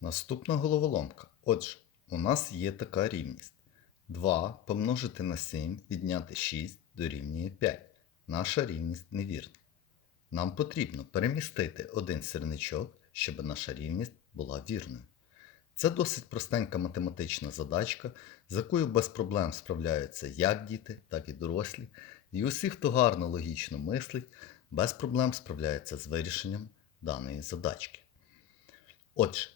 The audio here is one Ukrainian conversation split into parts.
Наступна головоломка. Отже, у нас є така рівність. 2 помножити на 7 відняти 6 дорівнює 5. Наша рівність невірна. Нам потрібно перемістити один сірничок, щоб наша рівність була вірною. Це досить простенька математична задачка, з якою без проблем справляються як діти, так і дорослі. І усі, хто гарно логічно мислить, без проблем справляються з вирішенням даної задачки. Отже,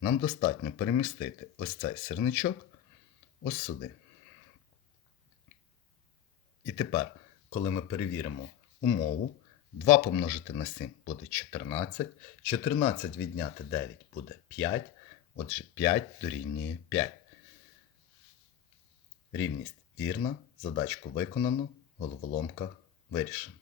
нам достатньо перемістити ось цей сірничок ось сюди. І тепер, коли ми перевіримо умову, 2 помножити на 7 буде 14, 14 відняти 9 буде 5, отже 5 дорівнює 5. Рівність вірна, задачку виконано, головоломка вирішена.